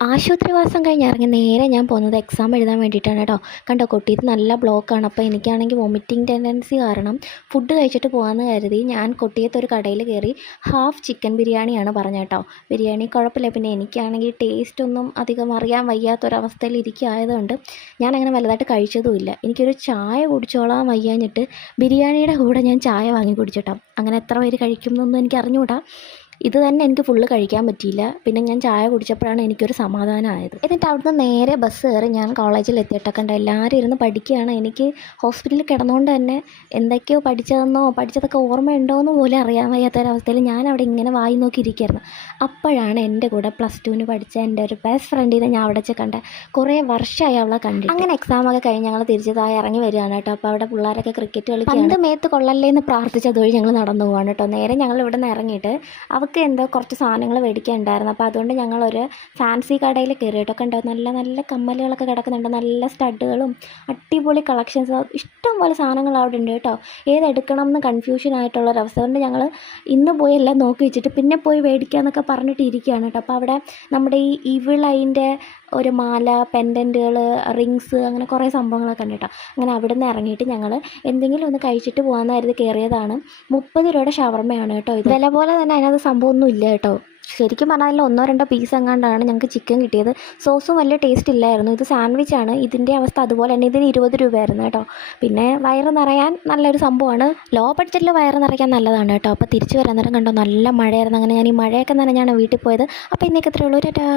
ആശുപത്രിവാസം കഴിഞ്ഞ് ഇറങ്ങി നേരെ ഞാൻ പോകുന്നത് എക്സാം എഴുതാൻ വേണ്ടിയിട്ടാണ് കേട്ടോ. കണ്ടോ കൊട്ടിയത്ത് നല്ല ബ്ലോക്കാണ് അപ്പോൾ എനിക്കാണെങ്കിൽ വൊമിറ്റിംഗ് ടെൻഡൻസി കാരണം ഫുഡ് കഴിച്ചിട്ട് പോകാമെന്ന് കരുതി ഞാൻ കൊട്ടിയത്ത് ഒരു കടയിൽ കയറി ഹാഫ് ചിക്കൻ ബിരിയാണിയാണ് പറഞ്ഞത് കേട്ടോ. ബിരിയാണി കുഴപ്പമില്ല. പിന്നെ എനിക്കാണെങ്കിൽ ടേസ്റ്റ് ഒന്നും അധികം അറിയാൻ വയ്യാത്തൊരവസ്ഥയിൽ ഇരിക്കുകയായതുകൊണ്ട് ഞാൻ അങ്ങനെ വലുതായിട്ട് കഴിച്ചതുമില്ല എനിക്കൊരു ചായ കുടിച്ചോളാൻ വയ്യാഞ്ഞിട്ട് ബിരിയാണിയുടെ കൂടെ ഞാൻ ചായ വാങ്ങി കുടിച്ചിട്ടോ അങ്ങനെ എത്ര പേര് കഴിക്കും എന്നൊന്നും എനിക്ക് അറിഞ്ഞുകൂടാ ഇത് തന്നെ എനിക്ക് ഫുള്ള് കഴിക്കാൻ പറ്റിയില്ല. പിന്നെ ഞാൻ ചായ കുടിച്ചപ്പോഴാണ് എനിക്കൊരു സമാധാനമായത് എന്നിട്ട് അവിടുന്ന് നേരെ ബസ് കയറി ഞാൻ കോളേജിൽ എത്തിയിട്ടൊക്കെ ഉണ്ട് എല്ലാവരും ഇരുന്ന് പഠിക്കുകയാണ്. എനിക്ക് ഹോസ്പിറ്റലിൽ കിടന്നുകൊണ്ട് തന്നെ എന്തൊക്കെയോ പഠിച്ചതെന്നോ പഠിച്ചതൊക്കെ ഓർമ്മയുണ്ടോ എന്ന് പോലും അറിയാൻ വയ്യാത്തൊരവസ്ഥയിൽ ഞാൻ അവിടെ ഇങ്ങനെ വായി നോക്കി ഇരിക്കുകയായിരുന്നു. അപ്പോഴാണ് എന്റെ കൂടെ പ്ലസ് ടുവിന് പഠിച്ച എന്റെ ഒരു ബെസ്റ്റ് ഫ്രണ്ടിനെ ഞാൻ അവിടെ വെച്ച് കണ്ട കുറേ വർഷമായി അവളെ കണ്ടു അങ്ങനെ എക്സാമൊക്കെ കഴിഞ്ഞ് ഞങ്ങൾ തിരിച്ചതായി ഇറങ്ങി വരികയാണ് കേട്ടോ. അപ്പോൾ അവിടെ പിള്ളേരൊക്കെ ക്രിക്കറ്റ് കളിക്കും പന്ത് മേത്ത് കൊള്ളല്ലേ എന്ന് പ്രാർത്ഥിച്ചതുവഴി ഞങ്ങൾ നടന്നു പോവാണ് കേട്ടോ. നേരെ ഞങ്ങൾ ഇവിടെ നിന്ന് ഇറങ്ങിയിട്ട് അവൾക്ക് എന്തോ കുറച്ച് സാധനങ്ങൾ മേടിക്കാനുണ്ടായിരുന്നു. അപ്പോൾ അതുകൊണ്ട് ഞങ്ങളൊരു ഫാൻസി കടയിൽ കയറിയിട്ടൊക്കെ ഉണ്ടാവും നല്ല നല്ല കമ്മലുകളൊക്കെ കിടക്കുന്നുണ്ട്. നല്ല സ്റ്റഡുകളും അടിപൊളി കളക്ഷൻസ് ഇഷ്ടം പോലെ സാധനങ്ങൾ അവിടെ ഉണ്ട് കേട്ടോ. ഏതെടുക്കണം എന്ന് കൺഫ്യൂഷൻ ആയിട്ടുള്ളൊരവസ്ഥ അതുകൊണ്ട് ഞങ്ങൾ ഇന്ന് പോയി എല്ലാം നോക്കി വെച്ചിട്ട് പിന്നെ പോയി മേടിക്കാമെന്നൊക്കെ പറഞ്ഞിട്ട് ഇരിക്കുകയാണ് കേട്ടോ. അപ്പോൾ അവിടെ നമ്മുടെ ഈ ഇവിളൈന്റെ ഒരു മാല പെൻഡന്റുകൾ റിങ്സ് അങ്ങനെ കുറേ സംഭവങ്ങളൊക്കെ ഉണ്ട് കേട്ടോ അങ്ങനെ അവിടെ നിന്ന് ഇറങ്ങിയിട്ട് ഞങ്ങൾ എന്തെങ്കിലും ഒന്ന് കഴിച്ചിട്ട് പോകാമെന്ന് കരുതി കയറിയതാണ് മുപ്പത് രൂപയുടെ ഷവർമ്മയാണ് കേട്ടോ ഇത്. വില പോലെ തന്നെ അതിനകത്ത് സംഭവമൊന്നും ഇല്ല കേട്ടോ. ശരിക്കും പറഞ്ഞാൽ ഒന്നോ രണ്ടോ പീസ് എങ്ങാണ്ടാണ് ഞങ്ങൾക്ക് ചിക്കൻ കിട്ടിയത്. സോസും വലിയ ടേസ്റ്റ് ഇല്ലായിരുന്നു. ഇത് സാൻഡ്വിച്ച് ആണ്. ഇതിന്റെ അവസ്ഥ അതുപോലെ തന്നെ ഇതിന് ഇരുപത് രൂപയായിരുന്നു കേട്ടോ. പിന്നെ വയറ് നിറയാൻ നല്ലൊരു സംഭവമാണ്. ലോ ബഡ്ജറ്റിൽ വയറ് നിറയ്ക്കാൻ നല്ലതാണ് കേട്ടോ. അപ്പോൾ തിരിച്ചു വരാൻ നേരം കണ്ടോ? നല്ല മഴയായിരുന്നു. അങ്ങനെ ഞാൻ ഈ മഴയൊക്കെ നനഞ്ഞാണ് വീട്ടിൽ പോയത്. അപ്പോൾ ഇന്നേക്ക് ഇത്രയേ ഉള്ളൂ. ടാറ്റാ.